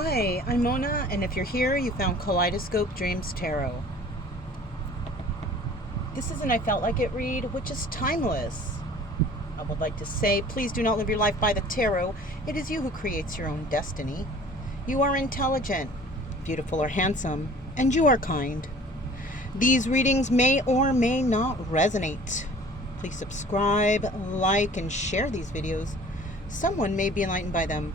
Hi, I'm Mona, and if you're here, you found Kaleidoscope Dreams Tarot. This is an I Felt Like It read, which is timeless. I would like to say, please do not live your life by the tarot. It is you who creates your own destiny. You are intelligent, beautiful or handsome, and you are kind. These readings may or may not resonate. Please subscribe, like, and share these videos. Someone may be enlightened by them.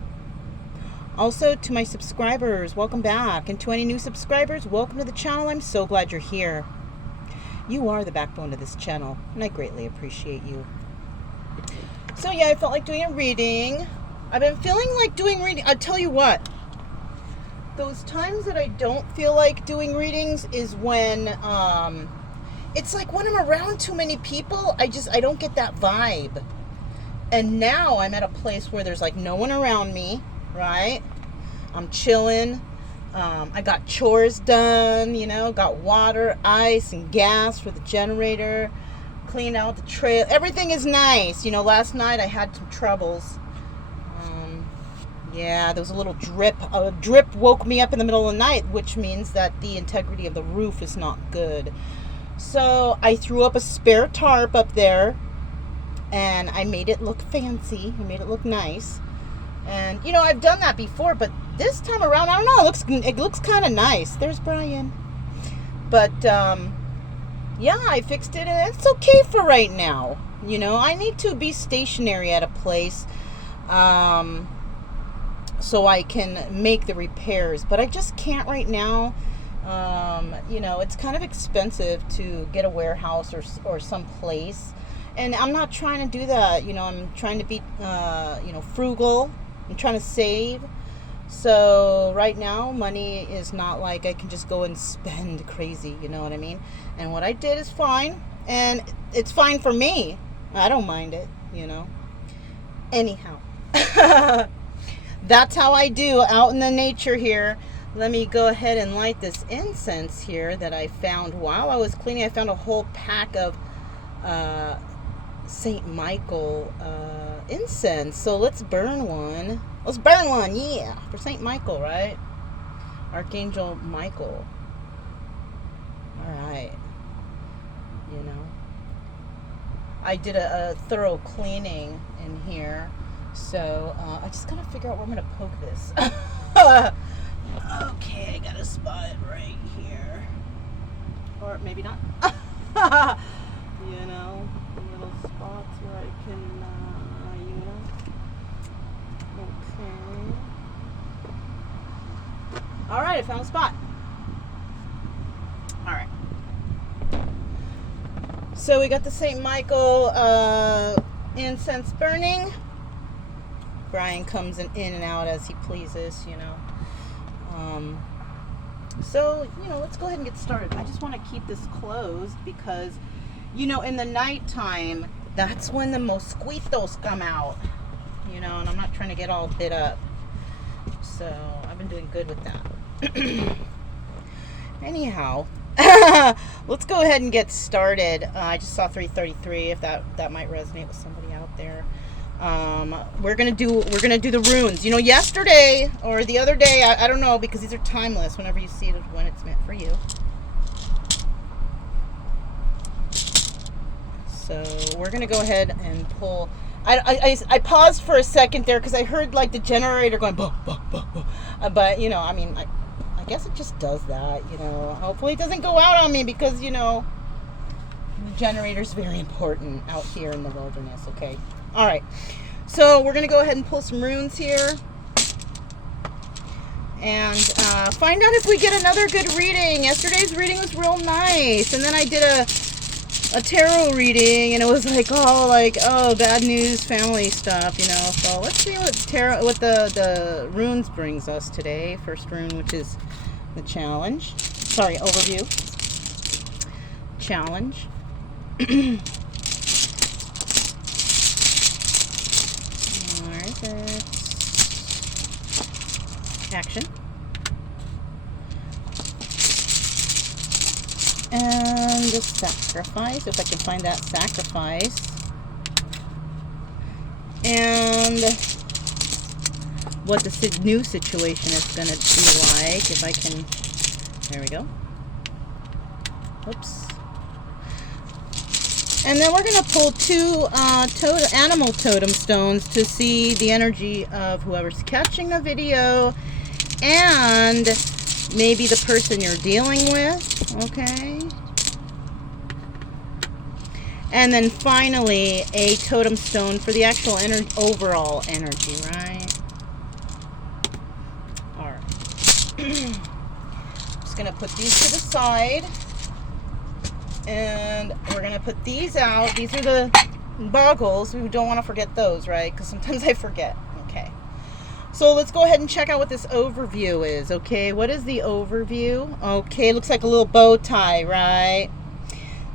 Also, to my subscribers, welcome back. And to any new subscribers, welcome to the channel. I'm so glad you're here. You are the backbone of this channel, and I greatly appreciate you. So yeah, I felt like doing a reading. I've been feeling like doing reading. I'll tell you what. Those times that I don't feel like doing readings is when, it's like when I'm around too many people, I don't get that vibe. And now I'm at a place where there's like no one around me. Right? I'm chilling. I got chores done, got water, ice, and gas for the generator, cleaned out the trail. Everything is nice. Last night I had some troubles. Yeah, there was a little drip. A drip woke me up in the middle of the night, which means that the integrity of the roof is not good. So I threw up a spare tarp up there, and I made it look fancy. I made it look nice. And, I've done that before, but this time around, I don't know, it looks kind of nice. There's Brian. But, yeah, I fixed it, and it's okay for right now. I need to be stationary at a place, so I can make the repairs. But I just can't right now. It's kind of expensive to get a warehouse or some place. And I'm not trying to do that. I'm trying to be, frugal. I'm trying to save. So right now, money is not like I can just go and spend crazy. You know what I mean? And what I did is fine. And it's fine for me. I don't mind it, Anyhow. That's how I do out in the nature here. Let me go ahead and light this incense here that I found while I was cleaning. I found a whole pack of St. Michael incense. So let's burn one. Yeah, for St. Michael, right? Archangel Michael. All right. I did a thorough cleaning in here. So I just gotta figure out where I'm gonna poke this. Okay, I got a spot right here. Or maybe not. Little spots where I can, Okay. All right, I found a spot. All right. So we got the St. Michael incense burning. Brian comes in and out as he pleases, So, let's go ahead and get started. I just want to keep this closed because, in the nighttime, that's when the mosquitoes come out, and I'm not trying to get all bit up. So, I've been doing good with that. Anyhow, let's go ahead and get started. I just saw 333, if that might resonate with somebody out there. We're gonna do the runes. Yesterday or the other day, I don't know, because these are timeless. Whenever you see it is when it's meant for you. So we're gonna go ahead and pull. I paused for a second there because I heard like the generator going boom, boom, boom, boom. But I guess it just does that. Hopefully it doesn't go out on me because the generator's very important out here in the wilderness. Okay. All right, so we're going to go ahead and pull some runes here and find out if we get another good reading. Yesterday's reading was real nice, and then I did a tarot reading, and it was like, bad news, family stuff, So let's see what the runes brings us today. First rune, which is the challenge. Sorry, overview. Challenge. Action. And the sacrifice, if I can find that sacrifice. And what the new situation is going to be like. If I can, there we go. Oops. And then we're going to pull two animal totem stones to see the energy of whoever's catching the video and maybe the person you're dealing with, okay? And then finally, a totem stone for the actual overall energy, right? All right. Just going to put these to the side. And we're going to put these out. These are the boggles. We don't want to forget those, right? Because sometimes I forget. Okay. So let's go ahead and check out what this overview is, okay? What is the overview? Okay, looks like a little bow tie, right?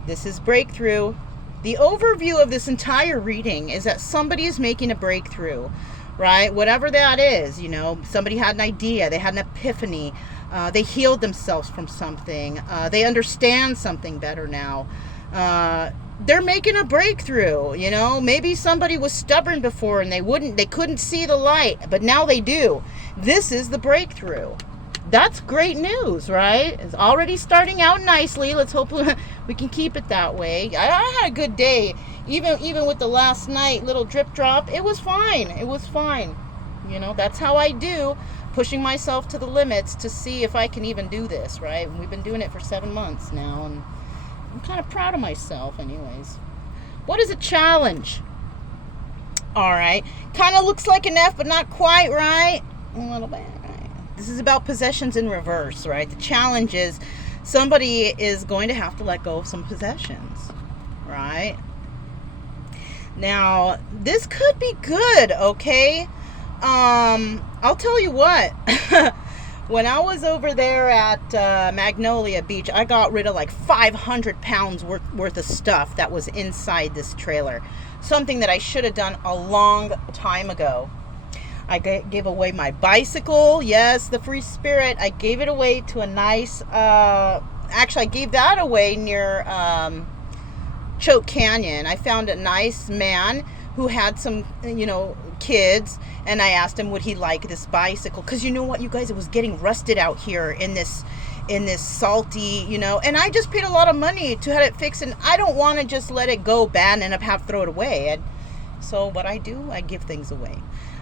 This is breakthrough. The overview of this entire reading is that somebody is making a breakthrough, right? Whatever that is, you know, somebody had an idea, they had an epiphany, they healed themselves from something, they understand something better now. They're making a breakthrough, you know. Maybe somebody was stubborn before and they couldn't see the light, but now they do. This is the breakthrough. That's great news, right? It's already starting out nicely. Let's hope we can keep it that way. I had a good day. Even with the last night little drip drop, it was fine. It was fine. You know, that's how I do, pushing myself to the limits to see if I can even do this, right? And we've been doing it for 7 months now, and I'm kind of proud of myself anyways. What is a challenge? All right. Kind of looks like an F, but not quite, right? A little bit. This is about possessions in reverse, right? The challenge is somebody is going to have to let go of some possessions, right? Now, this could be good, okay? I'll tell you what. When I was over there at Magnolia Beach, I got rid of like 500 pounds worth of stuff that was inside this trailer. Something that I should have done a long time ago. I gave away my bicycle. Yes, the free spirit. I gave it away to a nice, actually I gave that away near Choke Canyon. I found a nice man who had some, you know, kids, and I asked him would he like this bicycle, because you know what, you guys, it was getting rusted out here in this salty, you know, and I just paid a lot of money to have it fixed, and I don't want to just let it go bad and end up have to throw it away. And so what I do, I give things away.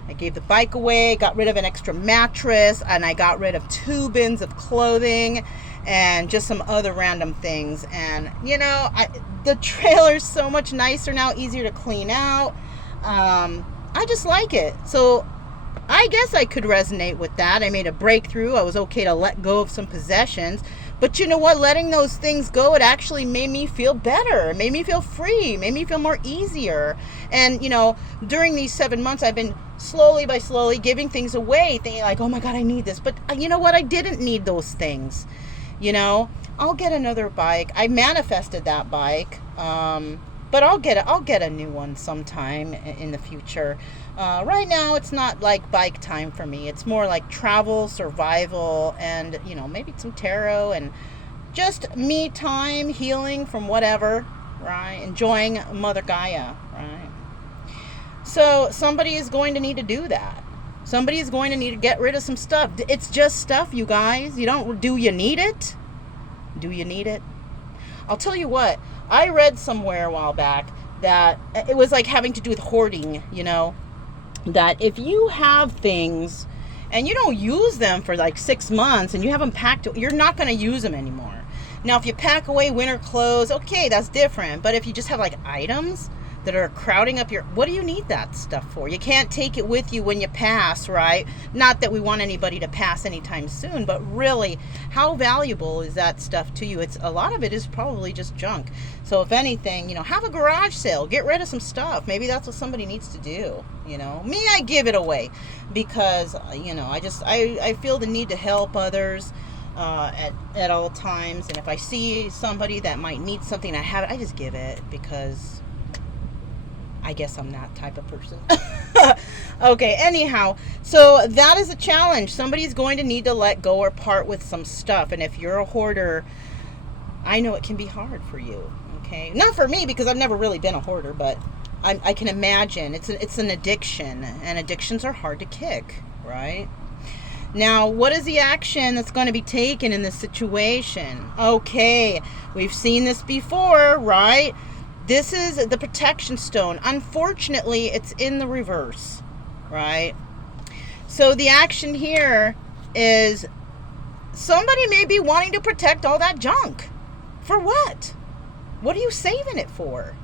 I gave the bike away, got rid of an extra mattress, and I got rid of 2 bins of clothing and just some other random things. And, you know, the trailer's so much nicer now, easier to clean out. I just like it. So I guess I could resonate with that. I made a breakthrough. I was okay to let go of some possessions. But you know what? Letting those things go, it actually made me feel better. It made me feel free. Made me feel more easier. And, you know, during these 7 months, I've been slowly by slowly giving things away, thinking like, oh my God, I need this. But you know what? I didn't need those things. You know, I'll get another bike. I manifested that bike. But I'll get a new one sometime in the future. Right now, it's not like bike time for me. It's more like travel, survival, and, you know, maybe some tarot and just me time, healing from whatever, right? Enjoying Mother Gaia, right? So somebody is going to need to do that. Somebody is going to need to get rid of some stuff. It's just stuff, you guys. Do you need it? Do you need it? I'll tell you what. I read somewhere a while back that it was like having to do with hoarding, you know, that if you have things and you don't use them for like 6 months and you haven't packed, you're not going to use them anymore. Now, if you pack away winter clothes, okay, that's different. But if you just have like items that are crowding up what do you need that stuff for? You can't take it with you when you pass, right? Not that we want anybody to pass anytime soon, but really, how valuable is that stuff to you? A lot of it is probably just junk. So if anything, you know, have a garage sale, get rid of some stuff. Maybe that's what somebody needs to do. You know, me, I give it away because, you know, I feel the need to help others at all times. And if I see somebody that might need something, I just give it because I guess I'm that type of person. Okay, anyhow, so that is a challenge. Somebody's going to need to let go or part with some stuff. And if you're a hoarder, I know it can be hard for you, okay? Not for me, because I've never really been a hoarder, but I can imagine. It's an addiction, and addictions are hard to kick, right? Now, what is the action that's going to be taken in this situation? Okay, we've seen this before, right? This is the protection stone. Unfortunately, it's in the reverse, right? So the action here is somebody may be wanting to protect all that junk. For what? What are you saving it for?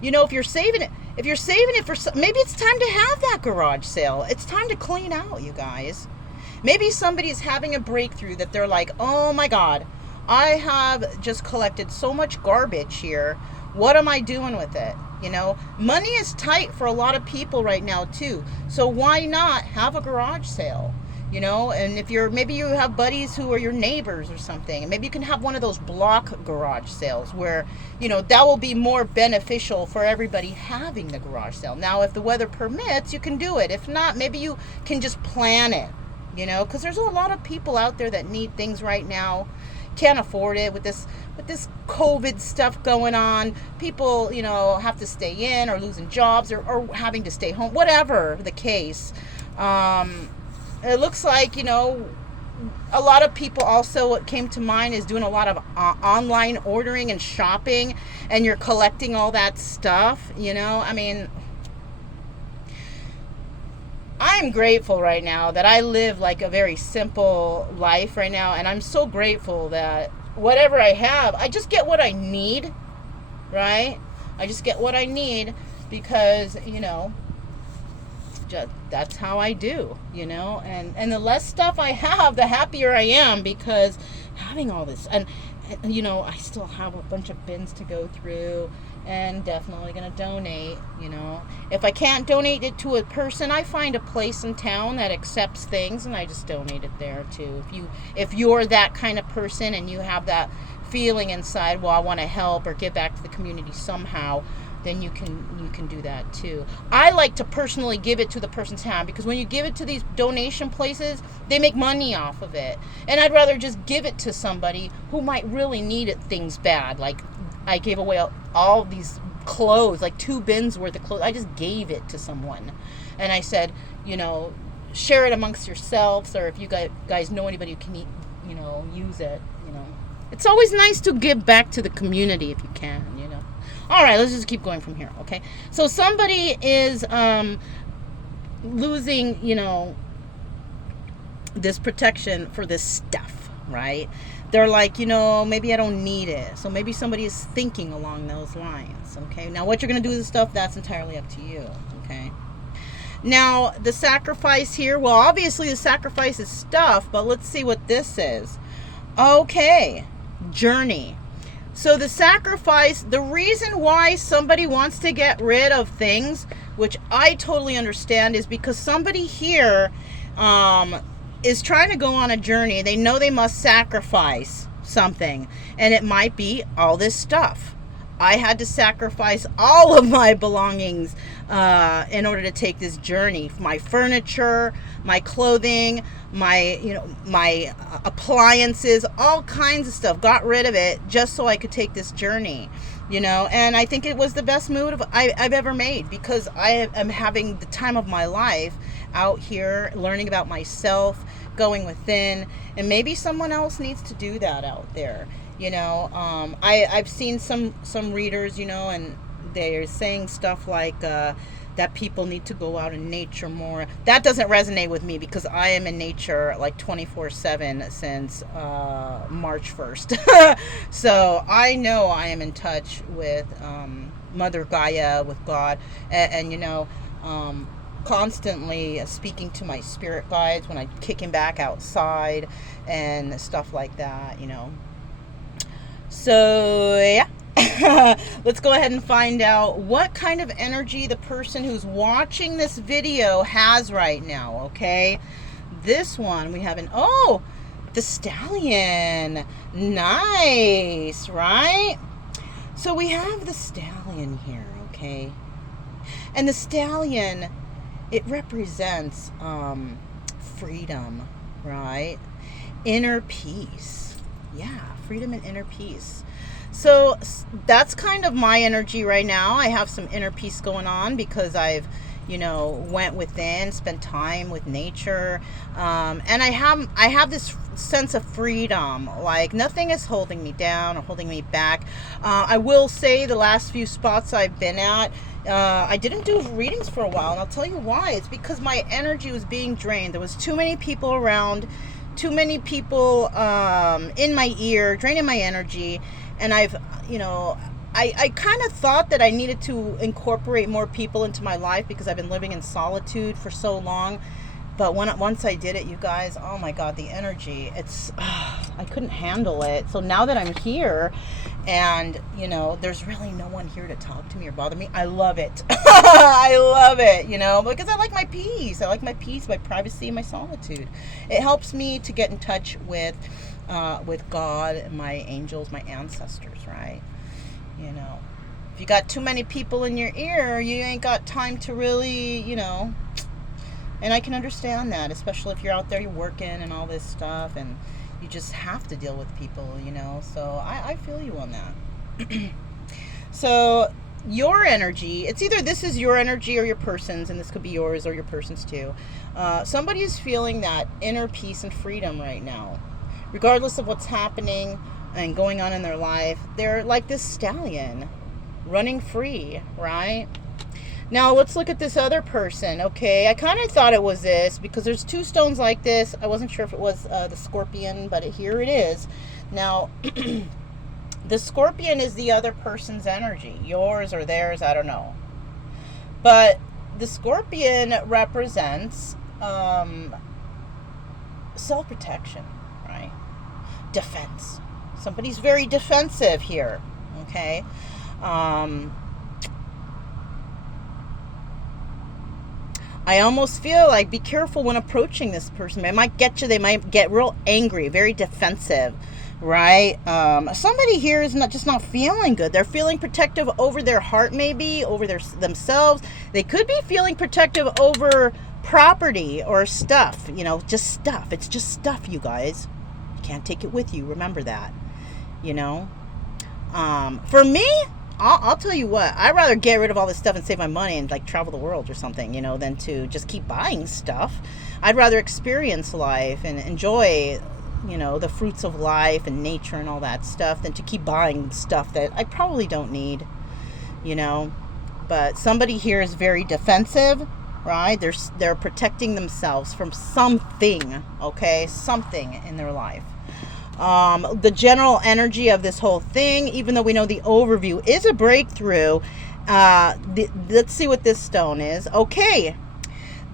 You know, if you're saving it for, maybe it's time to have that garage sale. It's time to clean out, you guys. Maybe somebody's having a breakthrough that they're like, oh my God, I have just collected so much garbage here. What am I doing with it? You know, money is tight for a lot of people right now too. So why not have a garage sale? You know, and if maybe you have buddies who are your neighbors or something, and maybe you can have one of those block garage sales where, you know, that will be more beneficial for everybody having the garage sale. Now, if the weather permits, you can do it. If not, maybe you can just plan it, you know, because there's a lot of people out there that need things right now, can't afford it with this COVID stuff going on. People, you know, have to stay in or losing jobs or having to stay home, whatever the case. It looks like, you know, a lot of people also, what came to mind is doing a lot of online ordering and shopping, and you're collecting all that stuff, you know. I mean, I'm grateful right now that I live like a very simple life right now, and I'm so grateful that whatever I have, I just get what I need, right? I just get what I need because, you know, that's how I do, you know, and the less stuff I have, the happier I am, because having all this, and you know, I still have a bunch of bins to go through, and definitely gonna donate, you know. If I can't donate it to a person, I find a place in town that accepts things, and I just donate it there too. If you're that kind of person and you have that feeling inside, well, I want to help or give back to the community somehow, then you can do that too. I like to personally give it to the person's hand, because when you give it to these donation places, they make money off of it. And I'd rather just give it to somebody who might really need it, things bad. Like I gave away all these clothes, like 2 bins worth of clothes. I just gave it to someone. And I said, you know, share it amongst yourselves, or if you guys know anybody who can, you know, use it, you know. It's always nice to give back to the community if you can, you know. All right, let's just keep going from here, okay? So somebody is losing, you know, this protection for this stuff, right? They're like, you know, maybe I don't need it. So maybe somebody is thinking along those lines, okay? Now, what you're going to do with the stuff, that's entirely up to you, okay? Now, the sacrifice here, well, obviously the sacrifice is stuff, but let's see what this is. Okay, journey. So the sacrifice, the reason why somebody wants to get rid of things, which I totally understand, is because somebody here is trying to go on a journey. They know they must sacrifice something, and it might be all this stuff. I had to sacrifice all of my belongings in order to take this journey. My furniture, my clothing, my appliances, all kinds of stuff. Got rid of it just so I could take this journey, you know. And I think it was the best move I've ever made, because I am having the time of my life out here, learning about myself, going within, and maybe someone else needs to do that out there. You know, I've seen some readers, you know, and they're saying stuff like that people need to go out in nature more. That doesn't resonate with me, because I am in nature like 24/7 since March 1st. So I know I am in touch with Mother Gaia, with God, and you know, constantly speaking to my spirit guides when I'm kicking back outside and stuff like that, you know. So yeah, let's go ahead and find out what kind of energy the person who's watching this video has right now, okay? This one, we have the Stallion. Nice, right? So we have the Stallion here, okay? And the Stallion, it represents freedom, right? Inner peace. Yeah, freedom and inner peace. So that's kind of my energy right now. I have some inner peace going on because I've, went within, spent time with nature. And I have this sense of freedom. Like nothing is holding me down or holding me back. I will say the last few spots I've been at, I didn't do readings for a while, and I'll tell you why. It's because my energy was being drained. There was too many people around, too many people in my ear, draining my energy. And I kind of thought that I needed to incorporate more people into my life because I've been living in solitude for so long. But once I did it, you guys, oh my God, the energy, I couldn't handle it. So now that I'm here and, there's really no one here to talk to me or bother me, I love it. I love it, because I like my peace. I like my peace, my privacy, my solitude. It helps me to get in touch with God, my angels, my ancestors, right? If you got too many people in your ear, you ain't got time to really, and I can understand that, especially if you're out there, you're working and all this stuff, and you just have to deal with people, so I feel you on that. So your energy, it's either this is your energy or your person's, and this could be yours or your person's too. Somebody is feeling that inner peace and freedom right now, regardless of what's happening and going on in their life. They're like this stallion running free, right? Now let's look at this other person. Okay, I kind of thought it was this because there's two stones like this. I wasn't sure if it was the scorpion, but here it is. Now the scorpion is the other person's energy, yours or theirs, I don't know. But the scorpion represents self-protection, right? Defense. Somebody's very defensive here, okay? I almost feel like be careful when approaching this person. It might get you. They might get real angry, very defensive, right? Somebody here is not feeling good. They're feeling protective over their heart, maybe over themselves. They could be feeling protective over property or stuff. Just stuff. It's just stuff, you guys. You can't take it with you. Remember that. For me, I'll tell you what, I'd rather get rid of all this stuff and save my money and like travel the world or something, than to just keep buying stuff. I'd rather experience life and enjoy, the fruits of life and nature and all that stuff than to keep buying stuff that I probably don't need, But somebody here is very defensive, right? They're protecting themselves from something, okay? Something in their life. The general energy of this whole thing, even though we know the overview is a breakthrough, let's see what this stone is. Okay,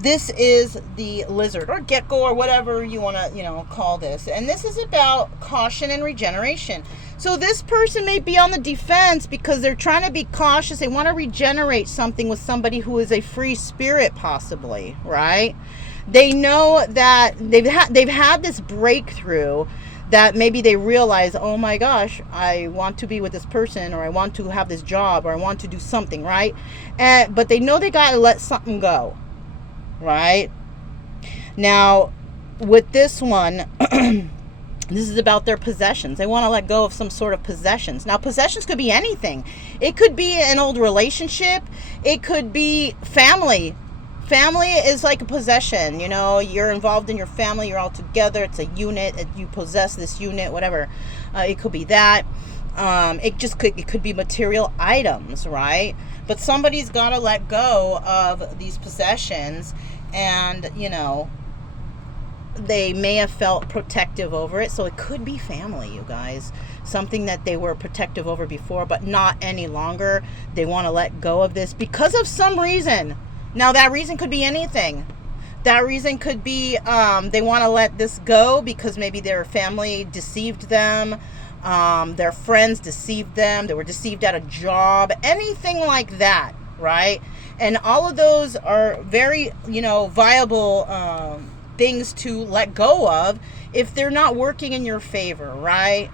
this is the lizard or gecko or whatever you want to call this, and this is about caution and regeneration. So this person may be on the defense because they're trying to be cautious. They want to regenerate something with somebody who is a free spirit, possibly, right? They know that they've had this breakthrough, that maybe they realize, oh my gosh, I want to be with this person, or I want to have this job, or I want to do something, right? But they know they got to let something go, right? Now, with this one, this is about their possessions. They want to let go of some sort of possessions. Now, possessions could be anything. It could be an old relationship. It could be family. Family is like a possession, you're involved in your family, you're all together, it's a unit, you possess this unit, whatever. It could be that. It could be material items, right? But somebody's got to let go of these possessions, and, they may have felt protective over it. So it could be family, you guys. Something that they were protective over before, but not any longer. They want to let go of this because of some reason. Now, that reason could be anything. That reason could be they want to let this go because maybe their family deceived them. Their friends deceived them. They were deceived at a job. Anything like that, right? And all of those are very, viable things to let go of if they're not working in your favor, right?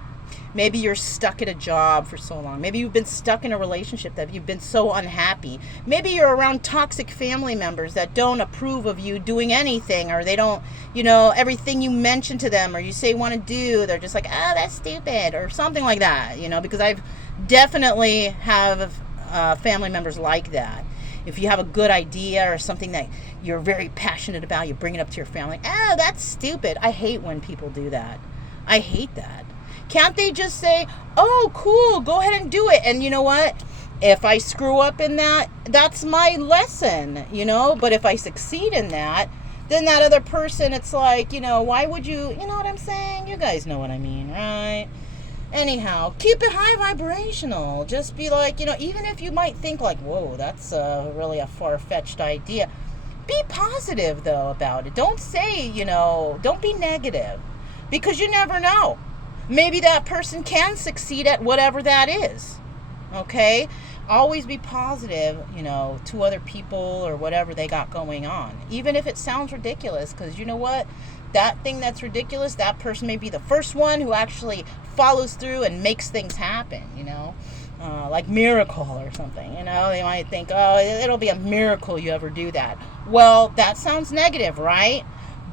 Maybe you're stuck at a job for so long. Maybe you've been stuck in a relationship that you've been so unhappy. Maybe you're around toxic family members that don't approve of you doing anything, or they don't, everything you mention to them or you say want to do, they're just like, that's stupid, or something like that, because I've definitely have family members like that. If you have a good idea or something that you're very passionate about, you bring it up to your family. Oh, that's stupid. I hate when people do that. I hate that. Can't they just say, oh, cool, go ahead and do it? And you know what? If I screw up in that, that's my lesson, you know? But if I succeed in that, then that other person, it's like, you know, why would you know what I'm saying? You guys know what I mean, right? Anyhow, keep it high vibrational. Just be like, you know, even if you might think like, whoa, that's really a far-fetched idea. Be positive, though, about it. Don't say, you know, don't be negative. Because you never know. Maybe that person can succeed at whatever that is. Okay? Always be positive, you know, to other people or whatever they got going on. Even if it sounds ridiculous. Because you know what? That thing that's ridiculous, that person may be the first one who actually follows through and makes things happen, you know. Like miracle or something, you know. They might think, oh, it'll be a miracle you ever do that. Well, that sounds negative, right?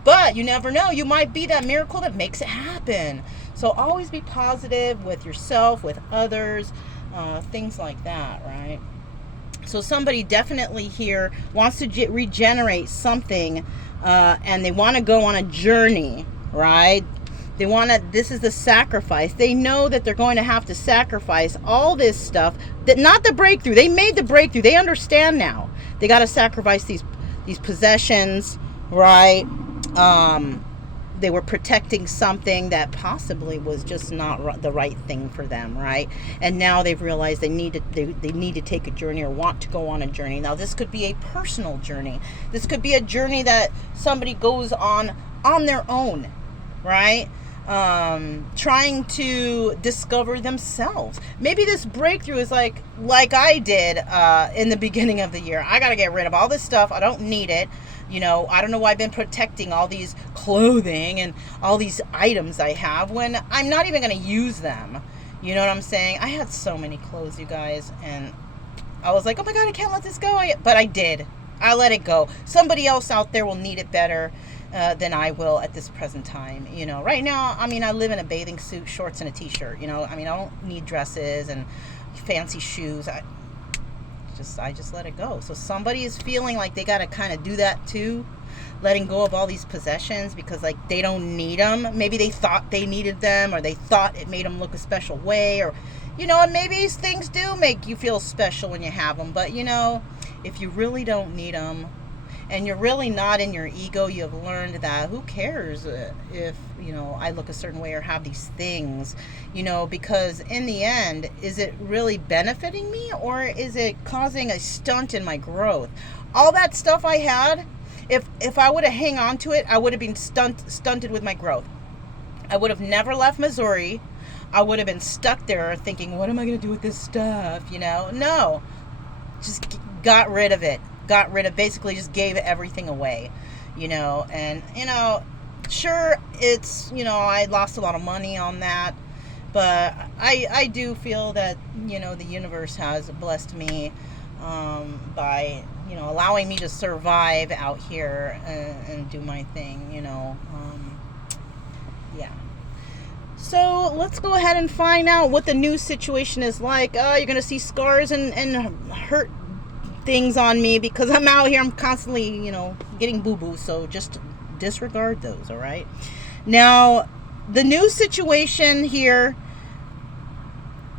But you never know. You might be that miracle that makes it happen. So always be positive with yourself, with others, things like that, right? So somebody definitely here wants to regenerate something, and they want to go on a journey, right? They want to, this is the sacrifice. They know that they're going to have to sacrifice all this stuff, that not the breakthrough. They made the breakthrough. They understand now. They got to sacrifice these possessions, right? They were protecting something that possibly was just not the right thing for them, right? And now they've realized they need to take a journey or want to go on a journey. Now, this could be a personal journey. This could be a journey that somebody goes on their own, right? Trying to discover themselves. Maybe this breakthrough is like I did in the beginning of the year. I got to get rid of all this stuff. I don't need it. You know, I don't know why I've been protecting all these clothing and all these items I have when I'm not even going to use them. You know what I'm saying? I had so many clothes, you guys, and I was like, oh my God, I can't let this go. But I did. I let it go. Somebody else out there will need it better than I will at this present time. You know, right now, I mean, I live in a bathing suit, shorts, and a t-shirt. You know, I mean, I don't need dresses and fancy shoes. I just let it go. So somebody is feeling like they got to kind of do that too, letting go of all these possessions because like they don't need them. Maybe they thought they needed them, or they thought it made them look a special way, or you know, and maybe these things do make you feel special when you have them. But you know, if you really don't need them, and you're really not in your ego, you have learned that who cares if, you know, I look a certain way or have these things, you know, because in the end, is it really benefiting me, or is it causing a stunt in my growth? All that stuff I had, if I would have hang on to it, I would have been stunted with my growth. I would have never left Missouri. I would have been stuck there thinking, what am I going to do with this stuff, you know? No, just got rid of it. Basically just gave everything away, you know. And you know, sure, it's, you know, I lost a lot of money on that, but I do feel that, you know, the universe has blessed me by, you know, allowing me to survive out here and do my thing, you know. Yeah. So let's go ahead and find out what the new situation is like. You're gonna see scars and hurt things on me because I'm out here. I'm constantly, you know, getting boo-boo, so just disregard those. All right, now the new situation here,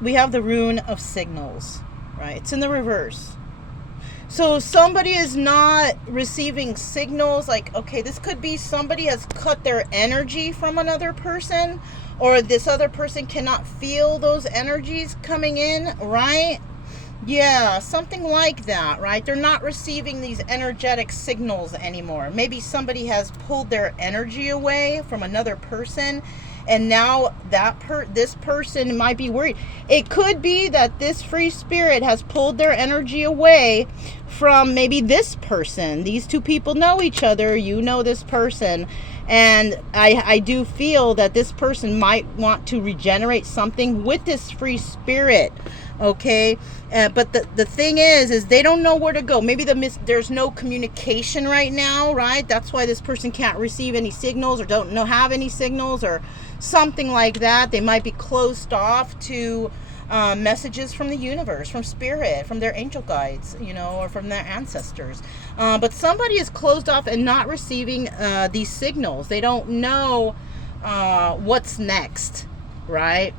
we have the rune of signals, right? It's in the reverse. So somebody is not receiving signals. Like, okay, this could be somebody has cut their energy from another person, or this other person cannot feel those energies coming in, right? Yeah, something like that, right? They're not receiving these energetic signals anymore. Maybe somebody has pulled their energy away from another person, and now this person might be worried. It could be that this free spirit has pulled their energy away from maybe this person. These two people know each other. You know this person. And I do feel that this person might want to regenerate something with this free spirit. Okay, but the thing is they don't know where to go. Maybe there's no communication right now, right? That's why this person can't receive any signals, or don't have any signals, or something like that. They might be closed off to messages from the universe, from spirit, from their angel guides, or from their ancestors. But somebody is closed off and not receiving these signals. They don't know what's next, right?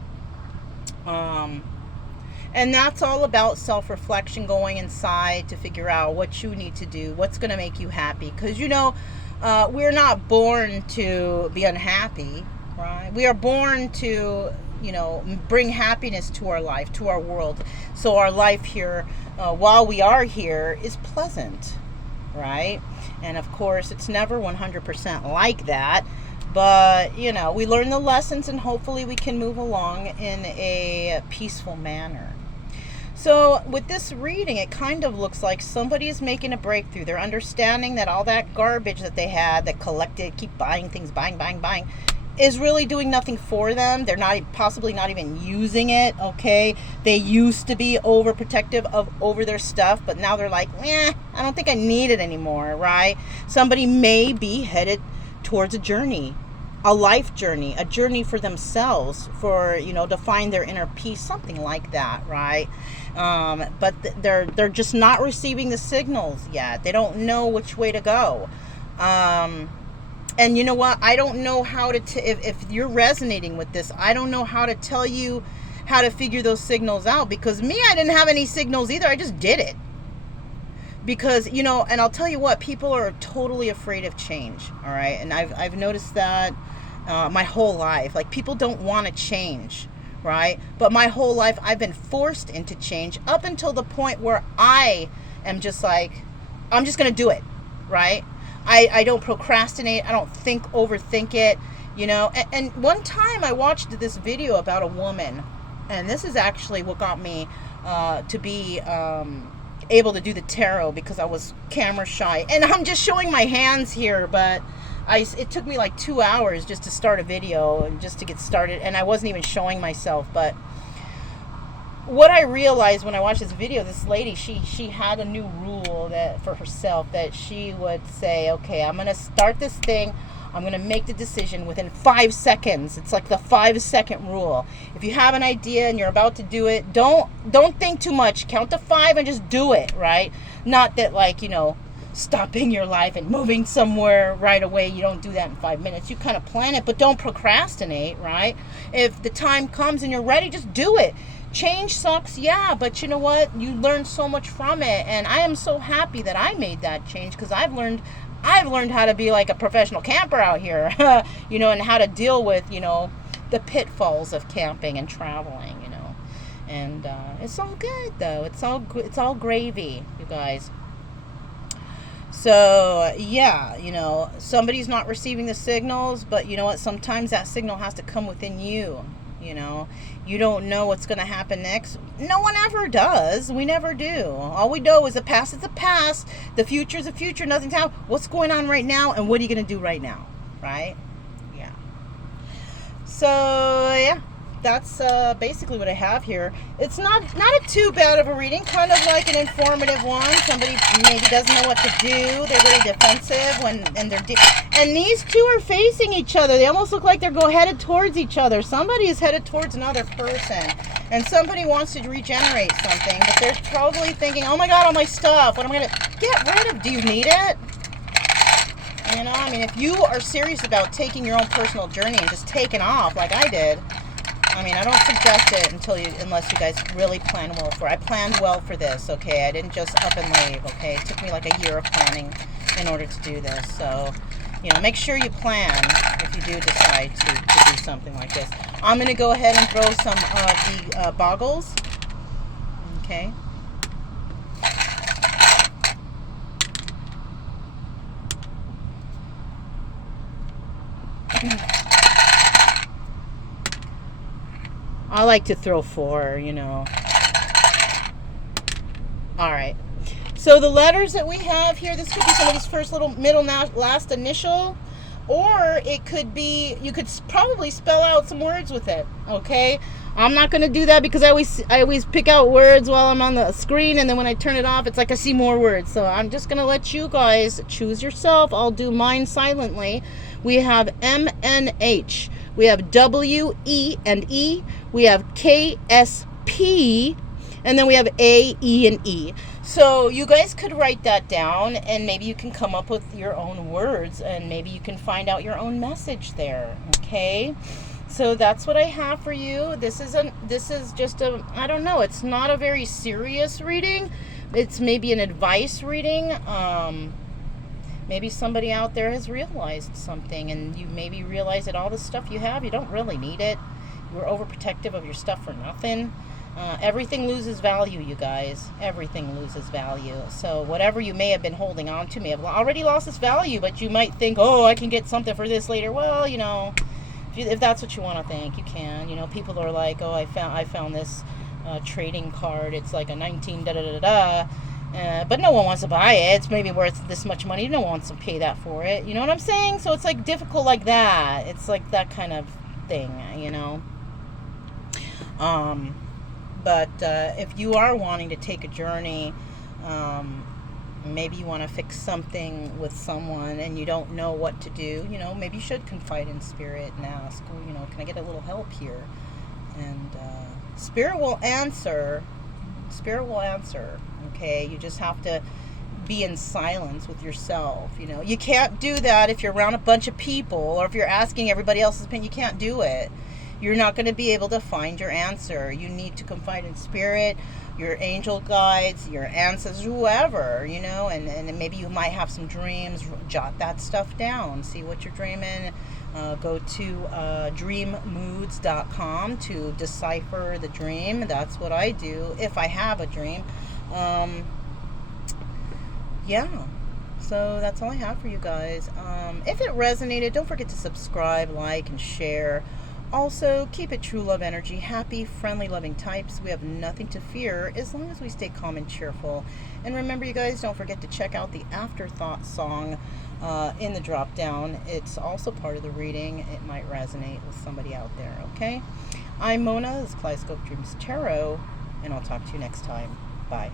And that's all about self-reflection, going inside to figure out what you need to do, what's going to make you happy. Because, we're not born to be unhappy, right? We are born to, bring happiness to our life, to our world. So our life here, while we are here, is pleasant, right? And of course, it's never 100% like that. But, we learn the lessons, and hopefully we can move along in a peaceful manner. So with this reading, it kind of looks like somebody is making a breakthrough. They're understanding that all that garbage that they had, that collected, keep buying things, buying, is really doing nothing for them. They're possibly not even using it, okay? They used to be overprotective over their stuff, but now they're like, I don't think I need it anymore, right? Somebody may be headed towards a journey, a life journey, a journey for themselves, for, to find their inner peace, something like that, right? But they're just not receiving the signals yet. They don't know which way to go. And you know what? I don't know how to, if you're resonating with this, I don't know how to tell you how to figure those signals out, because I didn't have any signals either. I just did it. Because, and I'll tell you what, people are totally afraid of change. All right. And I've noticed that my whole life. Like, people don't want to change, right? But my whole life I've been forced into change, up until the point where I am just like, I'm just going to do it, right? I don't procrastinate. I don't overthink it, And one time I watched this video about a woman, and this is actually what got me to be able to do the tarot, because I was camera shy. And I'm just showing my hands here, but it took me like 2 hours just to start a video and just to get started, and I wasn't even showing myself. But what I realized when I watched this video, this lady, she had a new rule that for herself, that she would say, okay, I'm going to start this thing. I'm going to make the decision within 5 seconds. It's like the 5-second rule. If you have an idea and you're about to do it, don't think too much. Count to 5 and just do it, right? Not that, like, stopping your life and moving somewhere right away. You don't do that in 5 minutes. You kind of plan it, but don't procrastinate, right? If the time comes and you're ready, just do it. Change sucks, yeah, but you know what? You learn so much from it, and I am so happy that I made that change, because I've learned how to be like a professional camper out here, and how to deal with, the pitfalls of camping and traveling, and it's all good though. It's all gravy, you guys. So yeah, somebody's not receiving the signals, but you know what? Sometimes that signal has to come within you. You don't know what's going to happen next. No one ever does. We never do. All we know is the past is the past. The future is the future. Nothing's happening. What's going on right now, and what are you going to do right now? Right? Yeah. So, yeah. That's basically what I have here. It's not a too bad of a reading. Kind of like an informative one. Somebody maybe doesn't know what to do. They're really defensive and these two are facing each other. They almost look like they're headed towards each other. Somebody is headed towards another person, and somebody wants to regenerate something, but they're probably thinking, "Oh my God, all my stuff. What am I gonna get rid of? Do you need it?" If you are serious about taking your own personal journey and just taking off like I did. I don't suggest it unless you guys really plan well for it. I planned well for this, okay? I didn't just up and leave, okay? It took me like a year of planning in order to do this. So, make sure you plan if you do decide to do something like this. I'm going to go ahead and throw some of the boggles, okay? I like to throw 4, All right. So the letters that we have here, this could be somebody's first, middle, last initial, or it could be, you could probably spell out some words with it, okay? I'm not going to do that because I always pick out words while I'm on the screen, and then when I turn it off, it's like I see more words. So I'm just going to let you guys choose yourself. I'll do mine silently. We have M and H. We have W, E, and E. We have K, S, P, and then we have A, E, and E. So you guys could write that down, and maybe you can come up with your own words, and maybe you can find out your own message there. Okay, so that's what I have for you. This is just a, I don't know, it's not a very serious reading. It's maybe an advice reading. Maybe somebody out there has realized something, and you maybe realize that all the stuff you have, you don't really need it. You were overprotective of your stuff for nothing. Everything loses value, you guys. Everything loses value. So whatever you may have been holding on to may have already lost its value, but you might think, oh, I can get something for this later. Well, you know, if that's what you want to think, you can. You know, people are like, oh, I found this trading card. It's like a 19 da da da da. But no one wants to buy it. It's maybe worth this much money. No one wants to pay that for it. You know what I'm saying? So it's like difficult like that. It's like that kind of thing, you know. But if you are wanting to take a journey, maybe you want to fix something with someone and you don't know what to do, you know, maybe you should confide in Spirit and ask, well, you know, can I get a little help here? And Spirit will answer. Spirit will answer. Okay, you just have to be in silence with yourself. You know, you can't do that if you're around a bunch of people, or if you're asking everybody else's opinion. You can't do it. You're not going to be able to find your answer. You need to confide in Spirit, your angel guides, your ancestors, whoever, you know, and maybe you might have some dreams. Jot that stuff down. See what you're dreaming. Go to dreammoods.com to decipher the dream. That's what I do if I have a dream. Yeah, so that's all I have for you guys. If it resonated, don't forget to subscribe, like, and share. Also, keep it true love energy. Happy, friendly, loving types. We have nothing to fear as long as we stay calm and cheerful. And remember, you guys, don't forget to check out the Afterthought song in the drop down. It's also part of the reading. It might resonate with somebody out there, okay? I'm Mona. This is Kaleidoscope Dreams Tarot, and I'll talk to you next time. Bye.